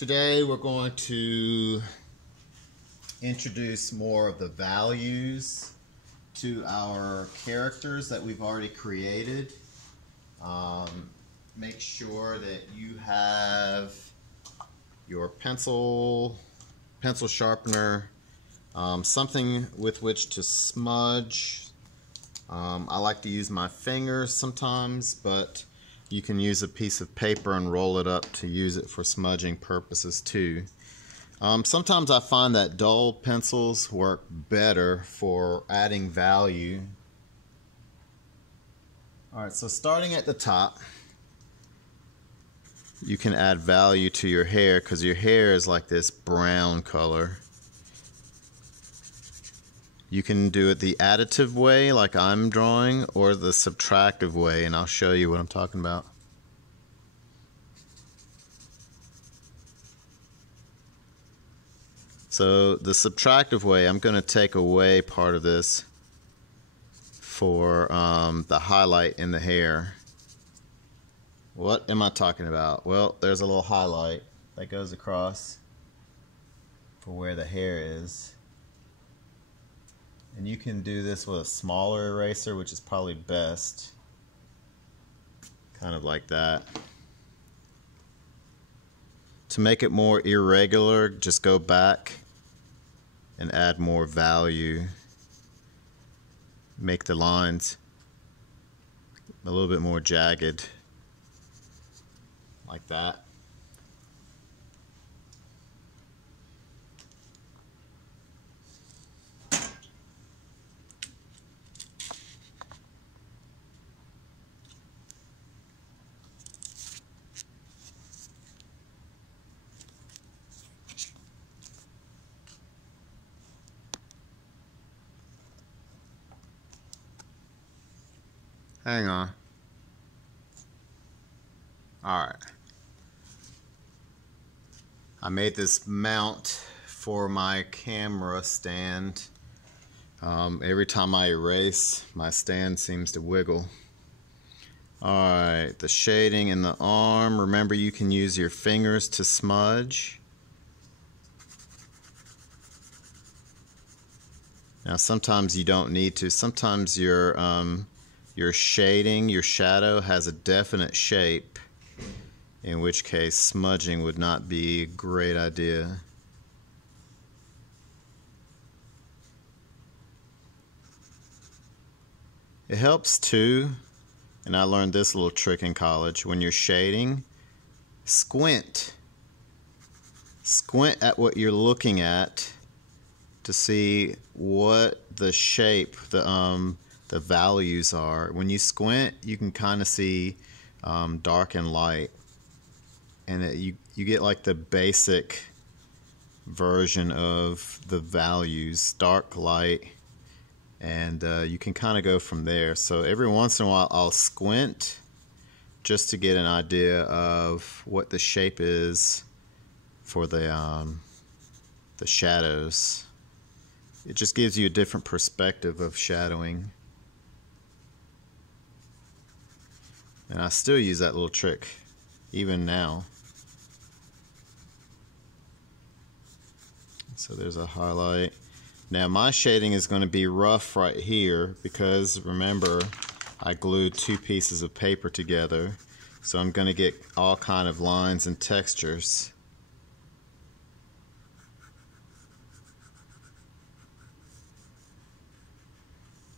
Today we're going to introduce more of the values to our characters that we've already created. Make sure that you have your pencil sharpener, something with which to smudge. I like to use my fingers sometimes, but you can use a piece of paper and roll it up to use it for smudging purposes too. Sometimes I find that dull pencils work better for adding value. Alright, so starting at the top, you can add value to your hair because your hair is like this brown color. You can do it the additive way like I'm drawing or the subtractive way, and I'll show you what I'm talking about. So the subtractive way, I'm going to take away part of this for the highlight in the hair. What am I talking about? Well, there's a little highlight that goes across for where the hair is. And you can do this with a smaller eraser, which is probably best. Kind of like that. To make it more irregular, just go back and add more value. Make the lines a little bit more jagged. Like that. Hang on. Alright. I made this mount for my camera stand. Every time I erase, my stand seems to wiggle. Alright, the shading in the arm. Remember, you can use your fingers to smudge. Now sometimes you don't need to. Sometimes your shading, your shadow has a definite shape, in which case smudging would not be a great idea. It helps too, and I learned this little trick in college, when you're shading, squint. Squint at what you're looking at to see what the shape, the values are. When you squint, you can kind of see dark and light, and you get like the basic version of the values, dark, light, and you can kind of go from there. So every once in a while I'll squint just to get an idea of what the shape is for the shadows. It just gives you a different perspective of shadowing. And I still use that little trick even now. So there's a highlight. Now my shading is going to be rough right here because remember, I glued two pieces of paper together. So I'm going to get all kind of lines and textures.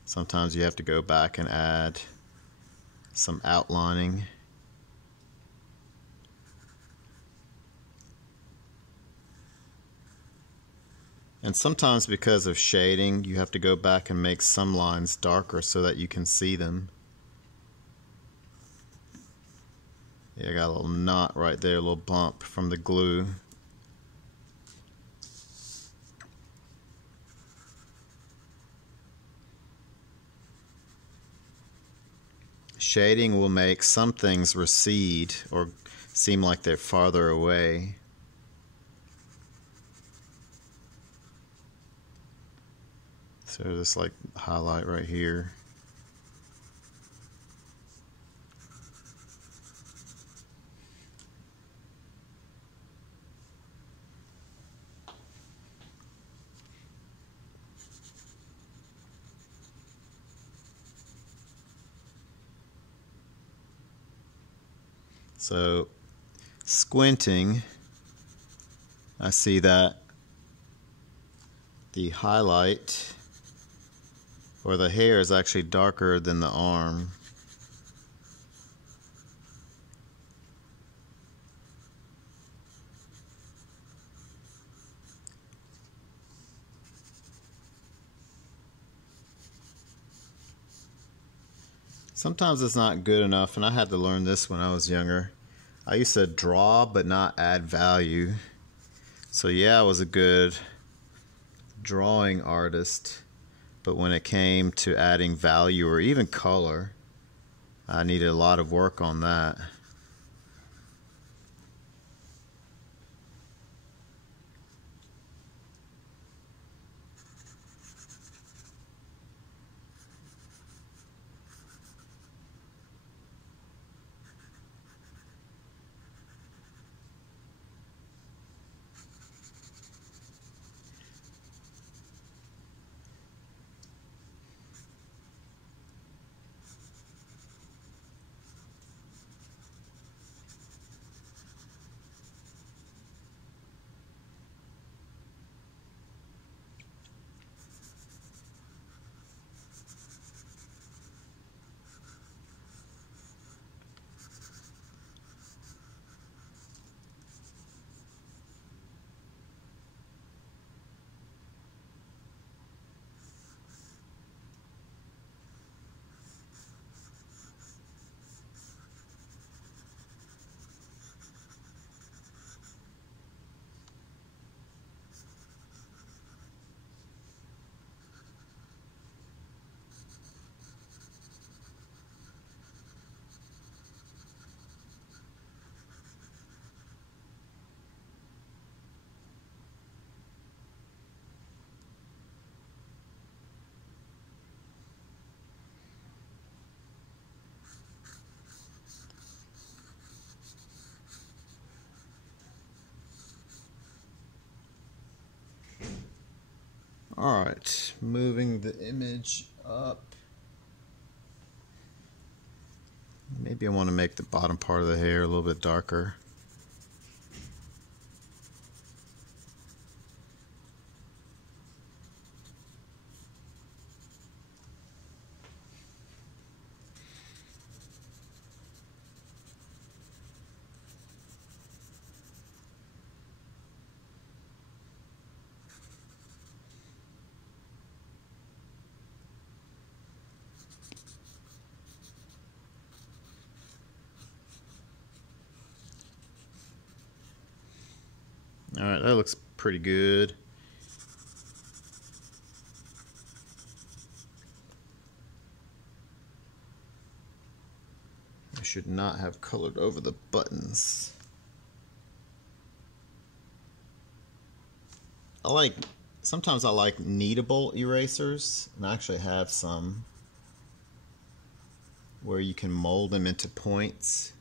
Sometimes you have to go back and add some outlining. And sometimes because of shading, you have to go back and make some lines darker so that you can see them. Yeah, I got a little knot right there, a little bump from the glue. Shading will make some things recede or seem like they're farther away. So just like highlight right here. So squinting, I see that the highlight or the hair is actually darker than the arm. Sometimes it's not good enough, and I had to learn this when I was younger. I used to draw but not add value. So yeah, I was a good drawing artist, but when it came to adding value or even color, I needed a lot of work on that. Alright, moving the image up. Maybe I want to make the bottom part of the hair a little bit darker. Alright, that looks pretty good. I should not have colored over the buttons. Sometimes I like kneadable erasers, and I actually have some where you can mold them into points.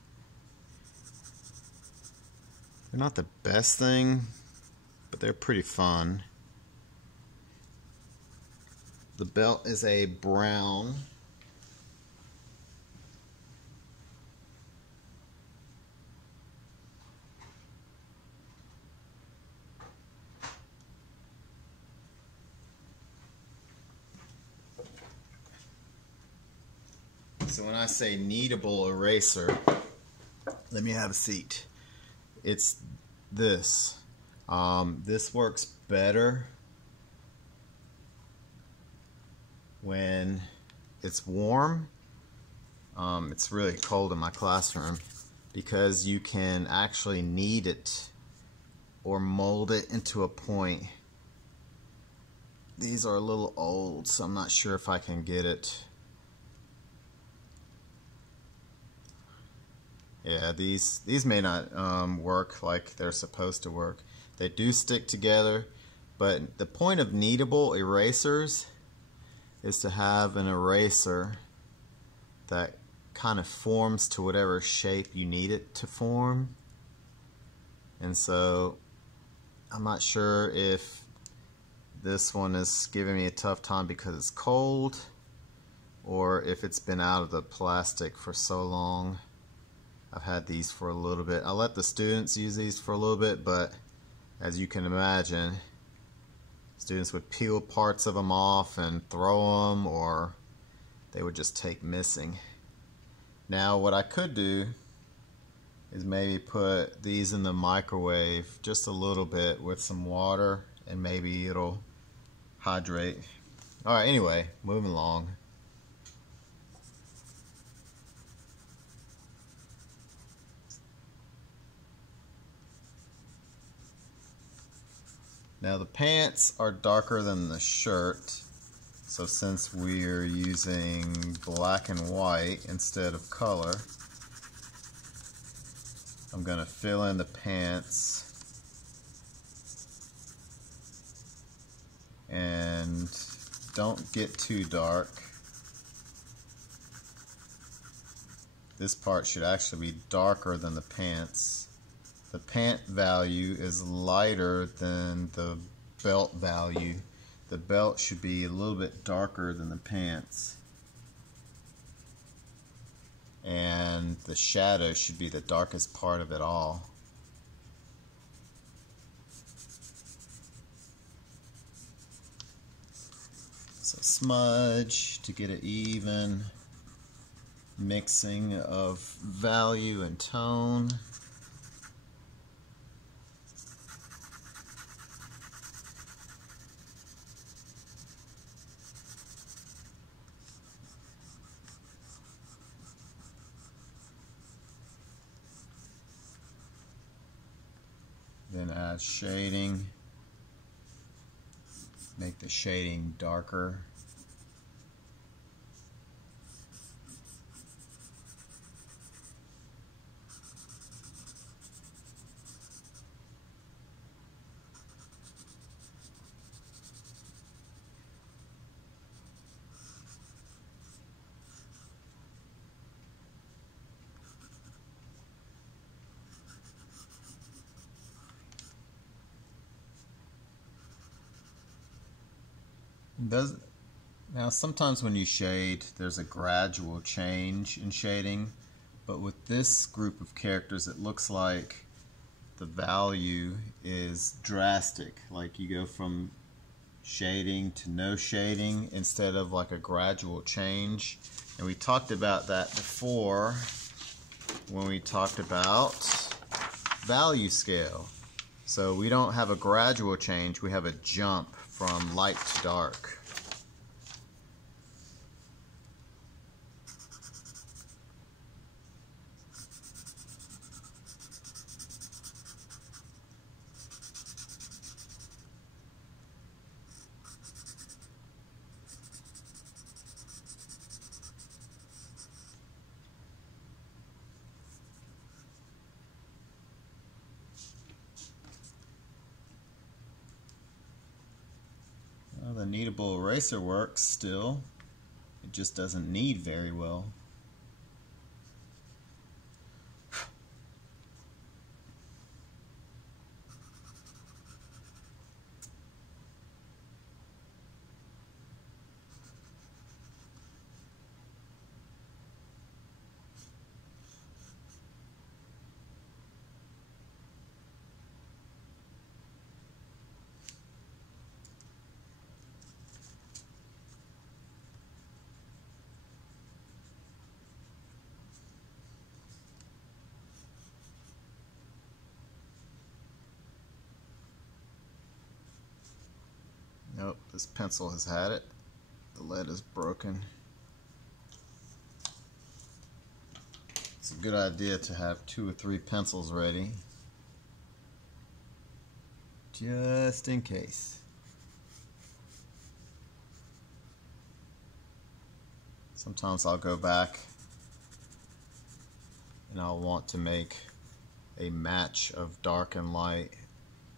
They're not the best thing, but they're pretty fun. The belt is a brown. So when I say kneadable eraser, let me have a seat. It's this. This works better when it's warm. It's really cold in my classroom because you can actually knead it or mold it into a point. These are a little old, so I'm not sure if I can get it. Yeah, these may not work like they're supposed to work. They do stick together, but the point of kneadable erasers is to have an eraser that kind of forms to whatever shape you need it to form. And so I'm not sure if this one is giving me a tough time because it's cold or if it's been out of the plastic for so long. I've had these for a little bit. I let the students use these for a little bit, but as you can imagine, students would peel parts of them off and throw them, or they would just take missing. Now what I could do is maybe put these in the microwave just a little bit with some water, and maybe it'll hydrate. Alright, anyway, moving along. Now the pants are darker than the shirt, so since we're using black and white instead of color, I'm going to fill in the pants and don't get too dark. This part should actually be darker than the pants. The pant value is lighter than the belt value. The belt should be a little bit darker than the pants. And the shadow should be the darkest part of it all. So smudge to get an even mixing of value and tone. Then add shading, make the shading darker. Now sometimes when you shade, there's a gradual change in shading, but with this group of characters it looks like the value is drastic. Like you go from shading to no shading instead of like a gradual change. And we talked about that before when we talked about value scale. So we don't have a gradual change, we have a jump from light to dark. Well, the kneadable eraser works still. It just doesn't knead very well. Nope, this pencil has had it. The lead is broken. It's a good idea to have 2 or 3 pencils ready, just in case. Sometimes I'll go back and I'll want to make a match of dark and light.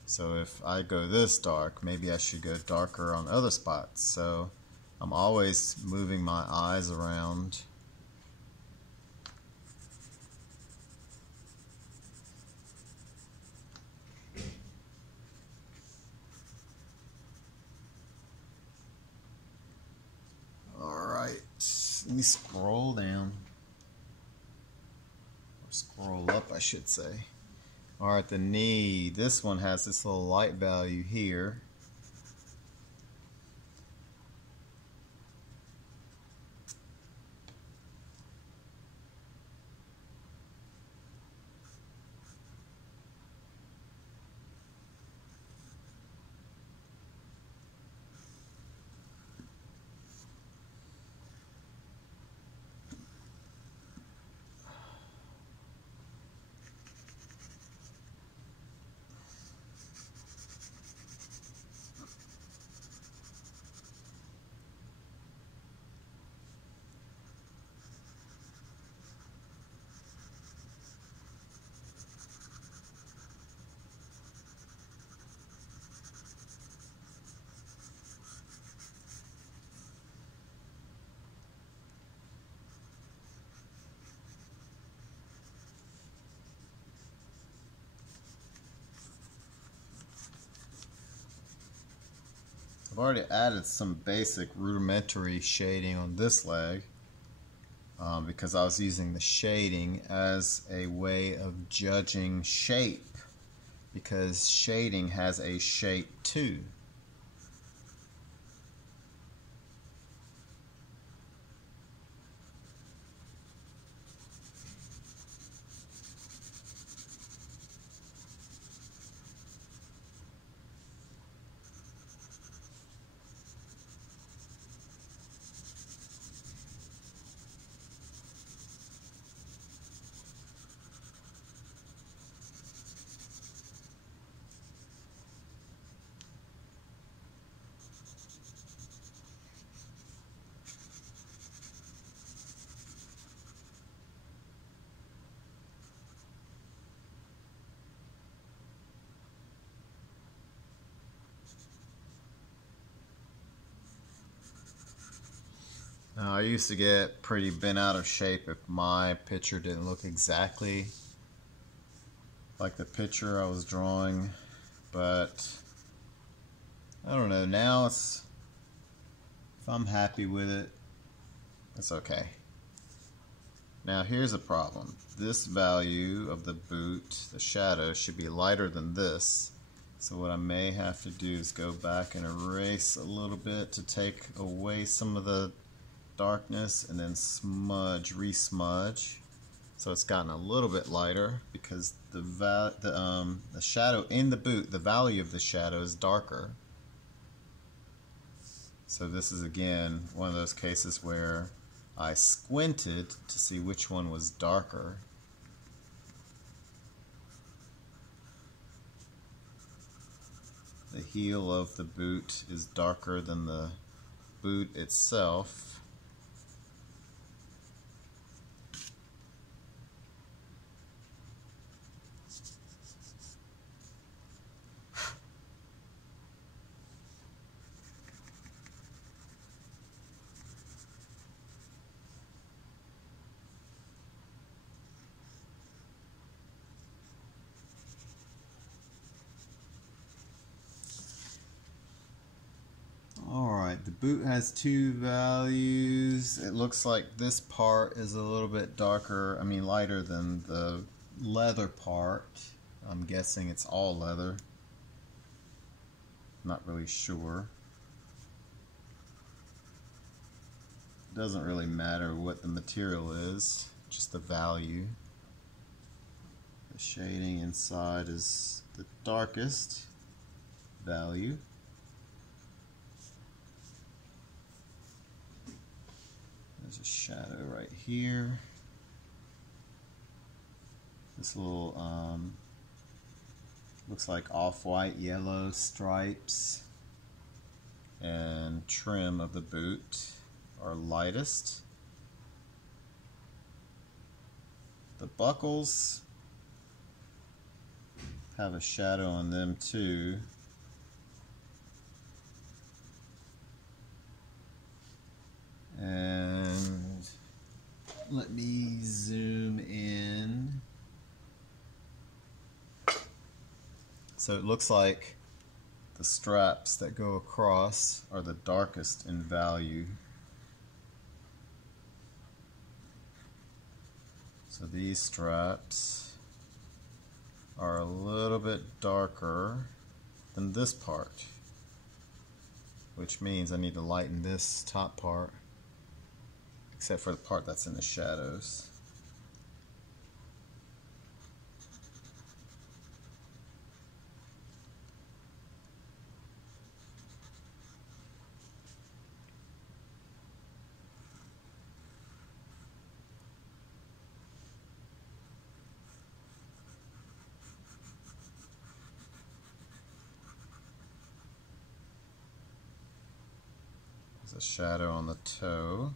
So if I go this dark, maybe I should go darker on other spots. So I'm always moving my eyes around. Alright, let me scroll down. Or scroll should say. Alright, the knee. This one has this little light value here. I've already added some basic rudimentary shading on this leg because I was using the shading as a way of judging shape, because shading has a shape too. Now, I used to get pretty bent out of shape if my picture didn't look exactly like the picture I was drawing, but I don't know, now if I'm happy with it, it's okay. Now here's a problem. This value of the boot, the shadow, should be lighter than this. So what I may have to do is go back and erase a little bit to take away some of the darkness and then smudge, resmudge, so it's gotten a little bit lighter, because the shadow in the boot, the value of the shadow is darker. So this is again one of those cases where I squinted to see which one was darker. The heel of the boot is darker than the boot itself. Alright, the boot has two values. It looks like this part is a little bit darker, lighter than the leather part. I'm guessing it's all leather. Not really sure. It doesn't really matter what the material is, just the value. The shading inside is the darkest value. There's a shadow right here. This little looks like off-white yellow stripes and trim of the boot are lightest. The buckles have a shadow on them too. And let me zoom in. So it looks like the straps that go across are the darkest in value. So these straps are a little bit darker than this part, which means I need to lighten this top part, except for the part that's in the shadows. There's a shadow on the toe.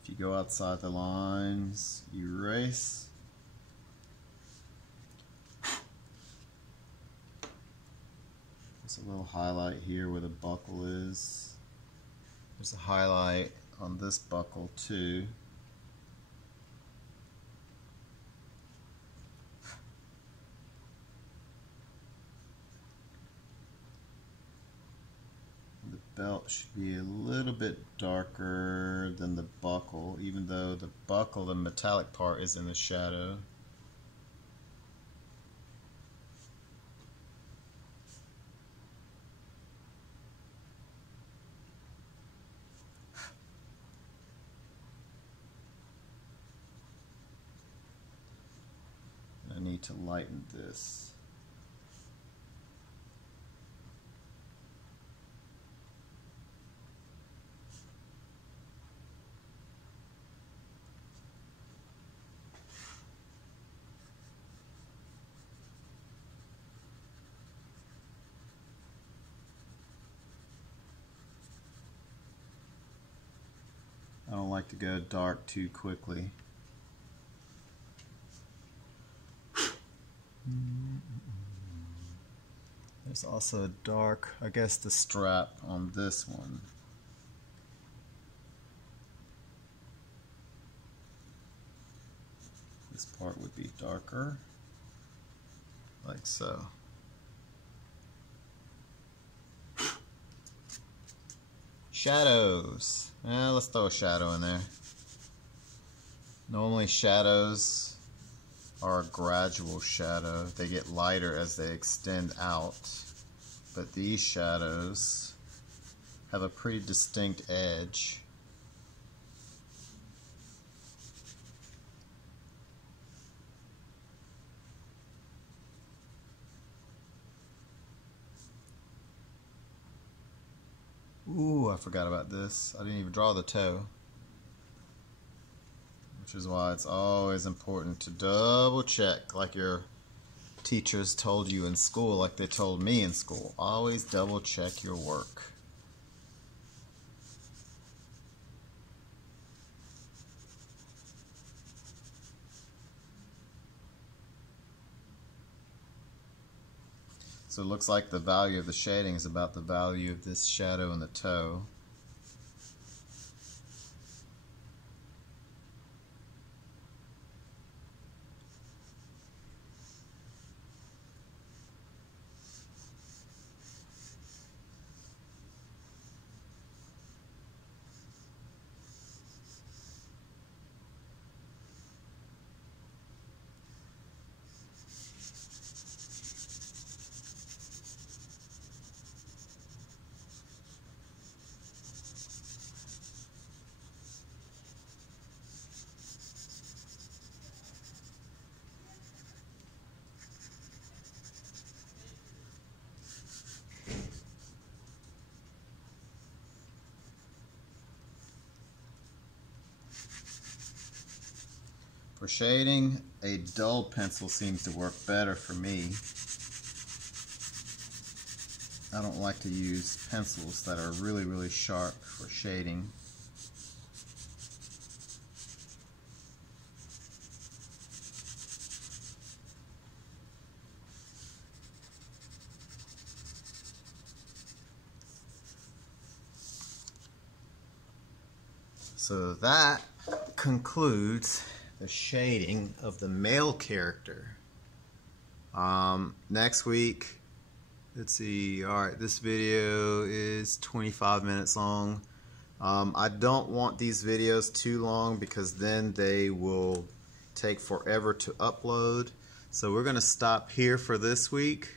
If you go outside the lines, erase. There's a little highlight here where the buckle is. There's a highlight on this buckle too. The belt should be a little bit darker than the buckle, even though the buckle, the metallic part, is in the shadow. I need to lighten this. I don't like to go dark too quickly. There's also a dark, I guess, the strap on this one. This part would be darker, like so. Shadows. Let's throw a shadow in there. Normally shadows are a gradual shadow. They get lighter as they extend out. But these shadows have a pretty distinct edge. Ooh, I forgot about this. I didn't even draw the toe. Which is why it's always important to double check, like your teachers told you in school, like they told me in school. Always double check your work. So it looks like the value of the shading is about the value of this shadow in the toe. For shading, a dull pencil seems to work better for me. I don't like to use pencils that are really sharp for shading. So that concludes the shading of the male character Next week, let's see. Alright, this video is 25 minutes long. I don't want these videos too long because then they will take forever to upload. So we're going to stop here for this week.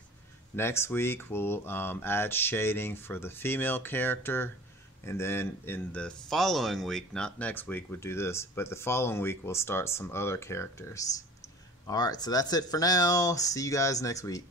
Next week we'll add shading for the female character, and then in the following week, not next week we'll do this, but the following week we'll start some other characters. Alright, so that's it for now. See you guys next week.